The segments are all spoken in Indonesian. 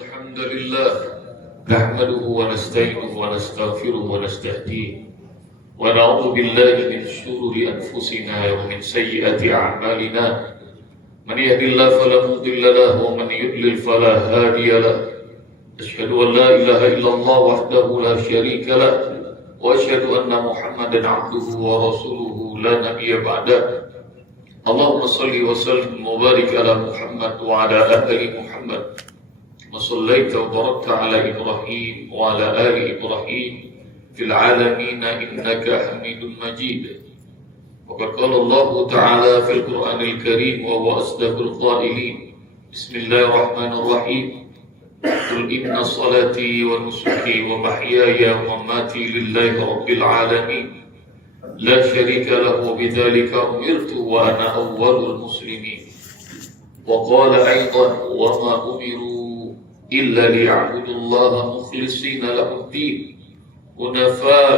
الحمد لله نحمده ونستعينه ونستغفره ونستهديه ونعوذ بالله من شرور أنفسنا ومن سيئات أعمالنا من يهد الله فلا مضل له ومن يضلل فلا هادي له أشهد أن لا إله إلا الله وحده لا شريك له وأشهد أن محمدا عبده ورسوله لا نبي بعده اللهم صل وسلم وبارك على محمد وعلى آل محمد وصليت وباركت على إبراهيم وعلى آل إبراهيم في العالمين إنك حميد مجيد. وقد قال الله تعالى في القرآن الكريم وهو أصدق القائلين بسم الله الرحمن الرحيم قل إن صلاتي ونسكي ومحياي ومماتي لله رب العالمين لا شريك له وبذلك أمرت وأنا أول المسلمين. وقال أيضا وما أمروا إلا ليعبدوا الله مخلصين له الدين حنفاء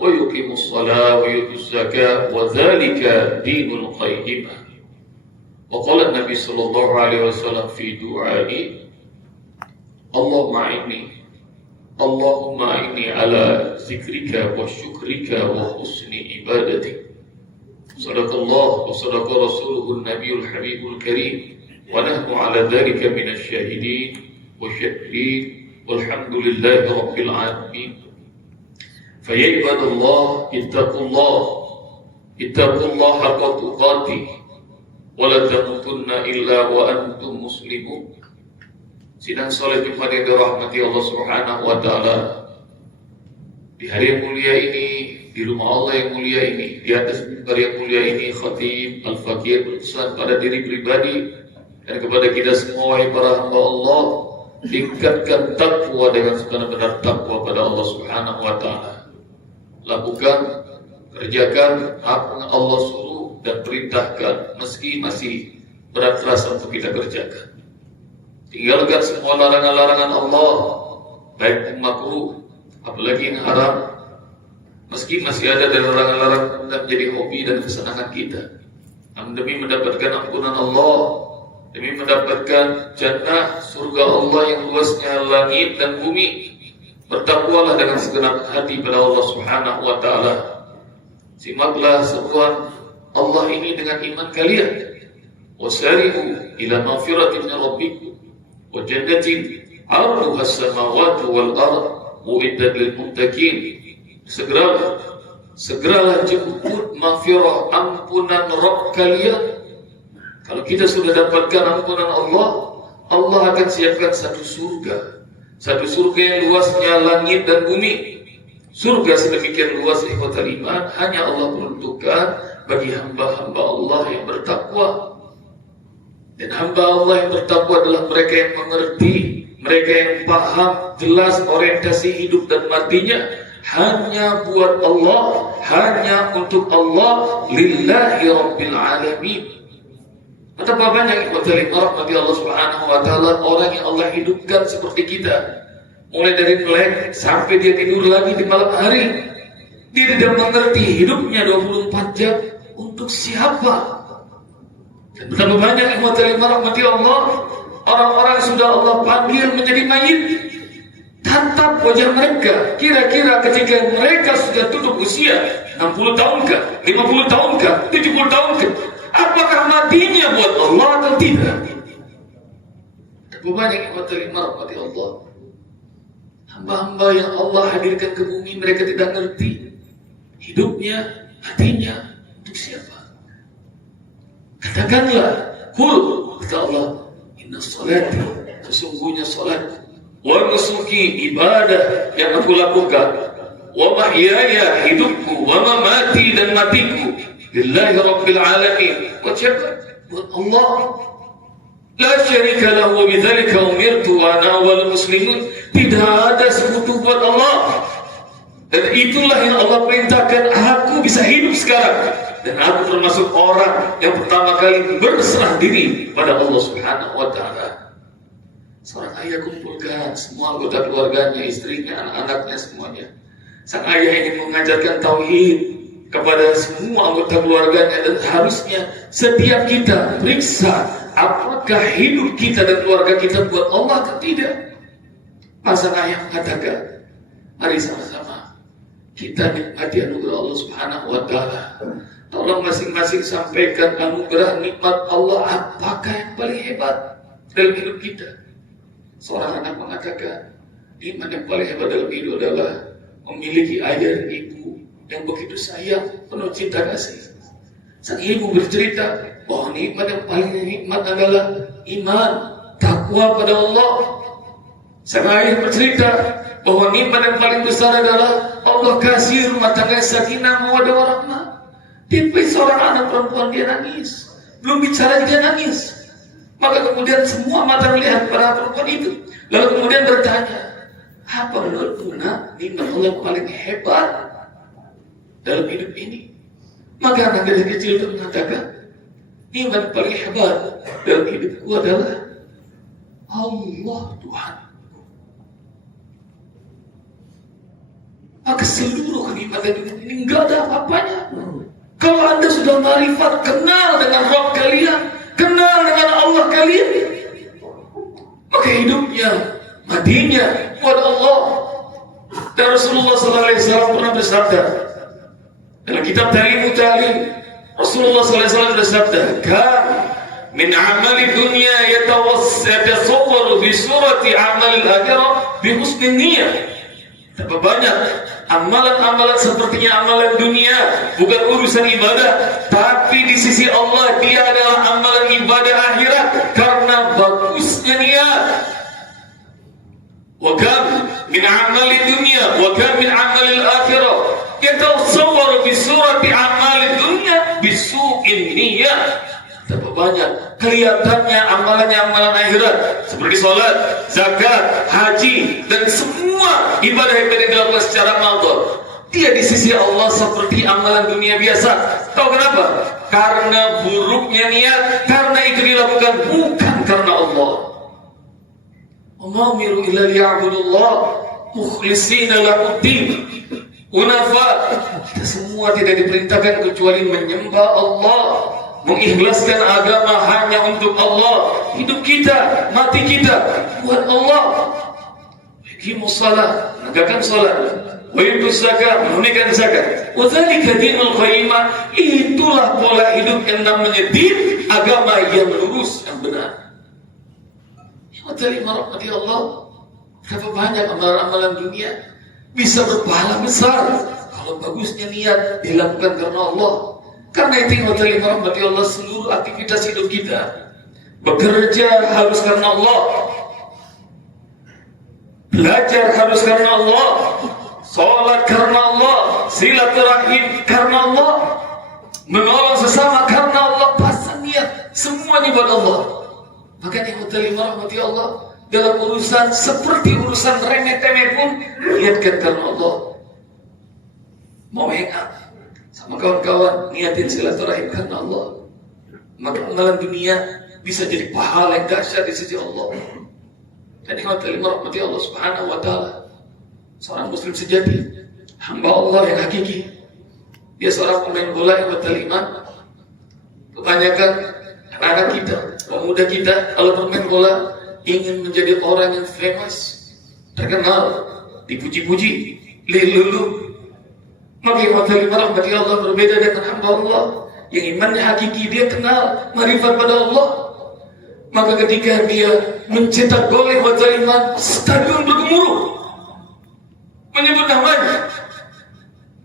ويقيموا الصلاة ويؤتوا الزكاة وذلك دين القيمة. وقال النبي صلى الله عليه وسلم في دعائه اللهم أعني على ذكرك وشكرك وحسن عبادتك. صدق الله وصدق رسوله النبي الحبيب الكريم ونحن على ذلك من الشاهدين والشاكرين والحمد لله رب العالمين. فيا عباد الله اتقوا الله حق تقاته ولا تموتن إلا وأنتم مسلمون. Sidang salat Jumat yang dirahmati Allah Subhanahu wa taala. Di hari yang mulia ini, di rumah Allah yang mulia ini, di atas mimbar yang mulia ini, Khatib Al-Fakir berpesan pada diri pribadi dan kepada kita semua wahai para hamba Allah, tingkatkan takwa dengan sebenar-benar takwa pada Allah Subhanahu wa taala. Lakukan, kerjakan apa yang Allah suruh dan perintahkan meski masih berat rasa untuk kita kerjakan. Tinggalkan semua larangan-larangan Allah, baik yang makruh, apalagi yang haram. Meski masih ada dari larangan-larangan yang menjadi hobi dan kesenangan kita, namun demi mendapatkan ampunan Allah, demi mendapatkan jannah surga Allah yang luasnya langit dan bumi, bertakwalah dengan segenap hati pada Allah Subhanahu wa taala. Simaklah seruan Allah ini dengan iman kalian. Wasari'u ila maghfiratin min rabbikum wa jannatin 'arduha as-samawati wal ard mu'iddat lil muttaqin. Segeralah jemput maghfirah, ampunan Rabb kalian. Kalau kita sudah dapatkan ampunan Allah, Allah akan siapkan satu surga yang luasnya langit dan bumi. Surga sedemikian luas ikhwatal iman hanya Allah peruntukkan bagi hamba-hamba Allah yang bertakwa. Dan hamba Allah yang bertakwa adalah mereka yang mengerti, mereka yang paham jelas orientasi hidup dan matinya hanya buat Allah, hanya untuk Allah, lillahi rabbil alamin. Betapa banyak ikhwatal iman rahmati Allah Subhanahu wa taala orang yang Allah hidupkan seperti kita. Mulai dari melek sampai dia tidur lagi di malam hari. Dia tidak mengerti hidupnya 24 jam untuk siapa. Dan betapa banyak ikhwatal iman rahmati Allah orang-orang sudah Allah panggil menjadi mayit. Tatap wajah mereka, kira-kira ketika mereka sudah tutup usia 60 tahun, 50 tahun, 70 tahun, apakah matinya buat Allah atau tidak? Betapa banyak ikhwatal iman rahmati Allah, hamba-hamba yang Allah hadirkan ke bumi, mereka tidak ngerti hidupnya, hatinya untuk siapa. Katakanlah, kata Allah, inna salati, sesungguhnya salat, wa nusuki, ibadah yang aku lakukan, wa mahyaya, hidupku, wa mamati, dan matiku, lillahi rabbil alamin. Buat siapa? Buat Allah. La syarika lahu wa bidzalika umirtu wa ana awwalul muslimin. Tidak ada sekutu buat Allah. Dan itulah yang Allah perintahkan aku bisa hidup sekarang. Dan aku termasuk orang yang pertama kali berserah diri pada Allah Subhanahu wa taala. Seorang ayah kumpulkan semua anggota keluarganya, istrinya, anak-anaknya, semuanya. Sang ayah ingin mengajarkan tauhid kepada semua anggota keluarganya, dan harusnya setiap kita periksa apakah hidup kita dan keluarga kita buat Allah atau tidak? Pasangan yang mengatakan, mari sama-sama kita nikmati anugerah Allah Subhanahu wa Ta'ala. Tolong masing-masing sampaikan anugerah nikmat Allah apakah yang paling hebat dalam hidup kita. Seorang anak mengatakan, iman yang paling hebat dalam hidup adalah memiliki ayah dan ibu yang begitu sayang, penuh cinta kasih. Sang ibu bercerita bahwa nikmat yang paling nikmat adalah iman, takwa pada Allah. Sang ayah bercerita bahwa nikmat yang paling besar adalah Allah kasih rumah tangga sakinah mawaddah warahmah. Tipe seorang anak perempuan dia nangis, belum bicara dia nangis. Maka kemudian semua mata melihat pada perempuan itu. Lalu kemudian bertanya, apa menurutmu nak nikmat Allah yang paling hebat dalam hidup ini? Maka anak dari kecil itu mengatakan, nikmat yang paling hebat dalam hidupku adalah Allah Tuhan. Maka seluruh kenikmatan ini enggak ada apa-apanya. Kalau Anda sudah marifat, kenal dengan Rabb kalian, kenal dengan Allah kalian, maka hidupnya, matinya buat Allah. Dan Rasulullah SAW pernah bersabda dalam kitab Tariqut Ta'lim, Rasulullah SAW bersabda, "Kam min amali dunya yatasawwaru bi surati amal al-akhirah bi husni niyyah." Berapa banyak amalan-amalan sepertinya amalan dunia, bukan urusan ibadah, tapi di sisi Allah dia adalah amalan ibadah akhirat karena bagusnya niat. Wa kam min amali dunya wa kam min amali al-akhirah yatasawwaru bi surati amal dunya bi su'in niyyah. Berapa banyak kelihatannya amalan akhirat seperti sholat, zakat, haji dan semua ibadah-ibadah yang dilakukan secara maldor. Dia di sisi Allah seperti amalan dunia biasa. Tahu kenapa? Karena buruknya niat, karena itu dilakukan bukan karena Allah. Umiru illa liya'budullah mukhlishina lahu-d-din hunafa. Kita semua tidak diperintahkan kecuali menyembah Allah, mengikhlaskan agama hanya untuk Allah. Hidup kita, mati kita buat Allah. Iqimus shalah, menegakkan salat, wa yutuz zakat, menunaikan zakat. Wa dzalika dinul qayyimah. Itulah pola hidup yang namanya din, agama yang lurus, yang benar. Rahmati Allah, berapa banyak amalan-amalan dunia bisa berpahala besar kalau bagusnya niat dilakukan karena Allah. Karena itu rahmati Allah, seluruh aktivitas hidup kita, bekerja harus karena Allah, belajar harus karena Allah, sholat karena Allah, silaturahim karena Allah, menolong sesama karena Allah, pasang niat semuanya buat Allah. Maka rahmati Allah, dalam urusan seperti urusan remeh-temeh pun niatkan karena Allah. Mau hangout sama kawan-kawan, niatin silaturahim karena Allah. Maka amalan dunia bisa jadi pahala yang dahsyat di sisi Allah. Dan rahmati Allah Subhanahu wa Ta'ala, seorang muslim sejati, hamba Allah yang hakiki. Dia seorang pemain bola yang iman. Kebanyakan anak kita, pemuda kita, kalau bermain bola ingin menjadi orang yang famous, terkenal, dipuji-puji, lulu. Maka rahmati Allah berbeda dengan hamba Allah yang imannya hakiki, dia kenal marifat pada Allah. Maka ketika dia mencetak gol iman, stadion bergemuruh menyebut namanya.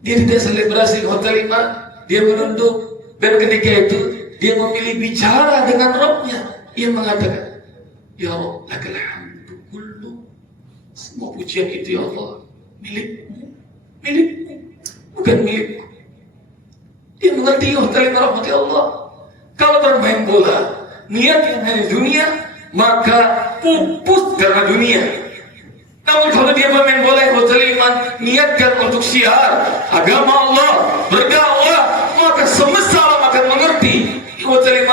Dia tidak selebrasi iman, dia menunduk, dan ketika itu dia memilih bicara dengan Rabbnya. Ia mengatakan, "Ya Rabb, lakal hamdu kullu." Semua pujian itu ya Allah milikmu, bukan milikku. Dia mengerti rahmati Allah. Kalau bermain bola niat hanya dunia, maka pupus karena dunia. Namun kalau dia bermain bola iman, niatkan untuk syiar agama Allah, berdakwah, maka semesta alam akan mengerti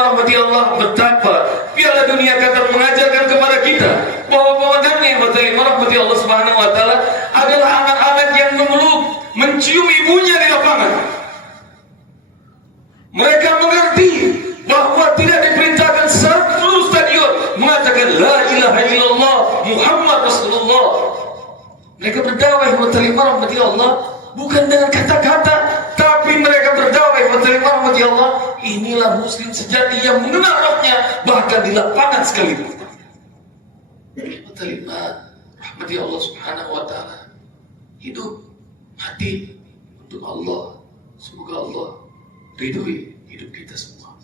rahmati Allah betapa Piala Dunia Qatar mengajarkan kepada kita bahwa rahmati Allah Subhanahu wa Ta'ala adalah anak-anak yang memeluk, mencium ibunya di lapangan. Mereka mengerti bahwa tidak diperintahkan satu Muhammad Rasulullah. Mereka berdakwah rahmatan rahmati Allah bukan dengan kata-kata, tapi mereka berdakwah rahmatan rahmati Allah. Inilah muslim sejati yang mengenal rohnya bahkan di lapangan sekalipun. Rahmatan rahmati Allah Subhanahu wa taala. Hidup mati untuk Allah. Semoga Allah ridhoi hidup kita semua.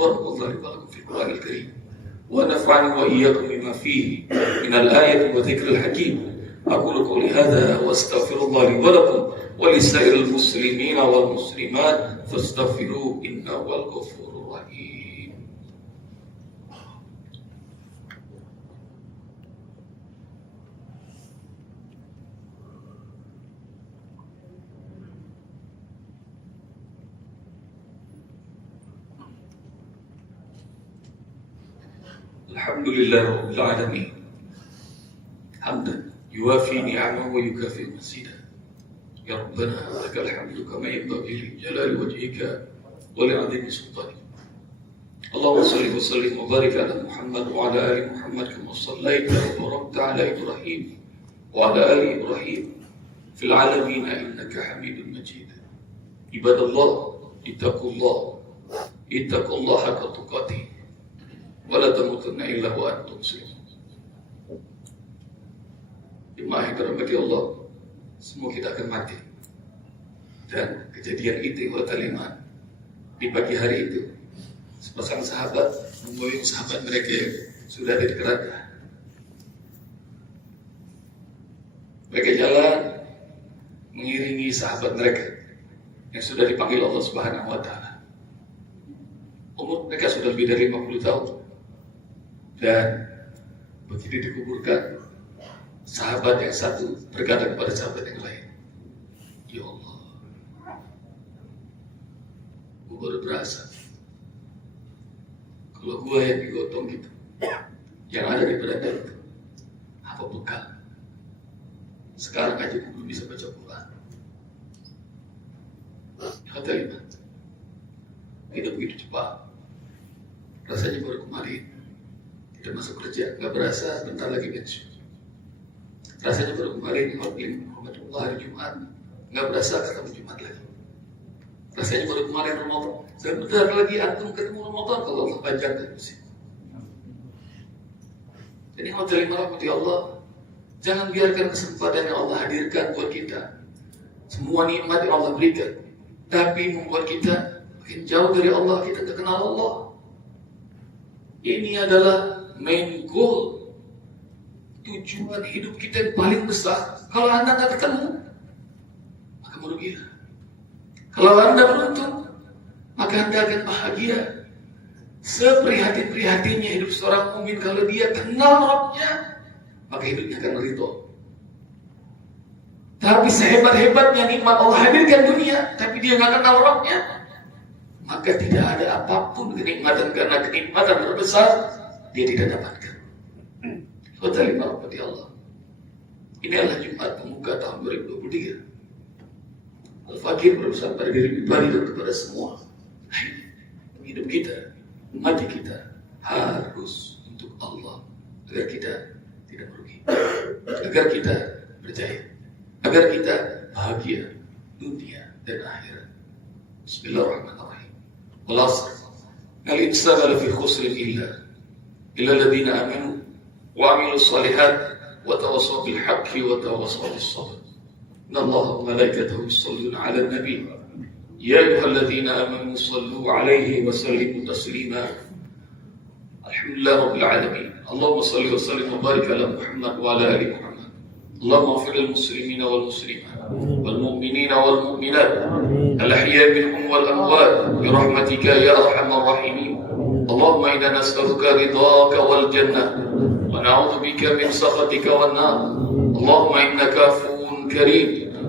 Barakallahu li wa lakum fil Qur'anil Karim. Wa nafa'ani wa iyyakum bima fihi min al-ayati wa dzikril hakim. Aqulu qawli hadza wa astaghfirullah li wa lakum wa li sa'iril muslimina wal muslimat fastaghfiruhu innahu huwal ghafurur rahim. Alhamdulillah Rabbil Alamin. Hamdan yuwafi ni'amahu wa yukafi mazida. Ya Rabbana lakal hamdu kama yanbaghi li jalali wajhika wa li 'azimi sultanik. Allahumma shalli wa sallim wa barik ala Muhammad wa ala ali Muhammad kama shallaita wa barakta ala Ibrahim wa ala ali Ibrahim fil 'alamin innaka Hamidum Majid. Ibadallah ittaqullah haqqa tuqatih. Wala tamutunna illa wa antum muslimun. Jemaah yang dirahmati Allah, semua kita akan mati. Dan kejadian itu Taliman di pagi hari itu, sepasang sahabat memboyong sahabat mereka yang sudah ada di keranda. Mereka jalan mengiringi sahabat mereka yang sudah dipanggil Allah Subhanahu wa taala. Umur mereka sudah lebih dari 50 tahun. Dan begitu dikuburkan, sahabat yang satu berkata kepada sahabat yang lain, ya Allah, gue baru berasa kalau gue yang digotong gitu, yang ada di badan itu, apa bekal? Sekarang aja gue belum bisa baca Quran. Kata lima, itu begitu cepat, rasanya baru kemarin. Kita masuk kerja, nggak berasa bentar lagi pensiun. Rasanya baru kemarin Alhamdulillah hari Jumat, nggak berasa ketemu Jumat lagi. Rasanya baru kemarin Ramadan, sebentar lagi antum ketemu Ramadan kalau Allah panjangkan usia. Jadi rahmati Allah, jangan biarkan kesempatan yang Allah hadirkan buat kita. Semua nikmat yang Allah berikan, tapi membuat kita makin jauh dari Allah, kita tak kenal Allah. Ini adalah main goal, tujuan hidup kita yang paling besar. Kalau Anda nggak ketemu, maka merugilah. Kalau Anda beruntung, maka Anda akan bahagia. Seprihatin-prihatinnya hidup seorang mukmin kalau dia kenal Rabbnya, maka hidupnya akan ridho. Tapi sehebat-hebatnya nikmat Allah hadirkan dunia, tapi dia nggak kenal Rabbnya, maka tidak ada apapun kenikmatan, karena kenikmatan terbesar dia tidak dapatkan. Khotimah rahmati Allah. Ini adalah Jumat pembuka tahun 2023. Al-Fakir berusaha pada diri pribadi dan kepada semua. Hidup kita, mati kita harus untuk Allah, agar kita tidak merugi, agar kita berjaya, agar kita bahagia dunia dan akhirat. Bismillahirrahmanirrahim. Wal 'asr. Al-insana lafi khusrin illa الذين آمنوا وعملوا الصالحات وتواصوا بالحق وتواصوا بالصبر. إن الله وملائكته يصلون على النبي يا أيها الذين آمنوا صلوا عليه وسلموا تسليما. الحمد لله رب العالمين. اللهم صل وسلم وبارك على محمد وعلى آل محمد. اللهم اغفر للمسلمين والمسلمات والمؤمنين والمؤمنات الأحياء منهم والأموات برحمتك يا أرحم الراحمين. اللهم إنا نسألك رضاك والجنة ونعوذ بك من سخطك والنار. اللهم إنك عفو كريم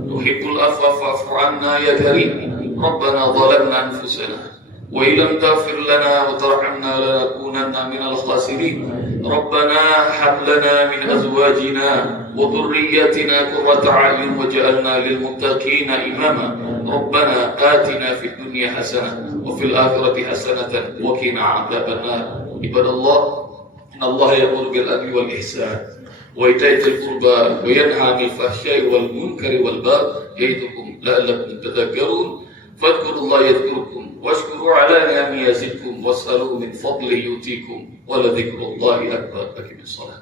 تحب العفو فاعف عنا يا كريم. ربنا ظلمنا أنفسنا وإن لم تغفر لنا وترحمنا لنكونن من الخاسرين. ربنا هب لنا من أزواجنا وذرياتنا قرة أعين واجعلنا للمتقين إماما. ربنا آتنا في الدنيا حسنة وفي الآخرة حسنة وقنا عذاب النار. عباد الله إن الله يأمر بالعدل والإحسان وإيتاء ذي القربى وينهى عن الفحشاء والمنكر والبغي يعظكم لعلكم تذكرون فاذكروا الله يذكركم واشكروا على نعمه يزدكم واسألوه من فضله يؤتيكم ولذكر الله أكبر. أقم الصلاة.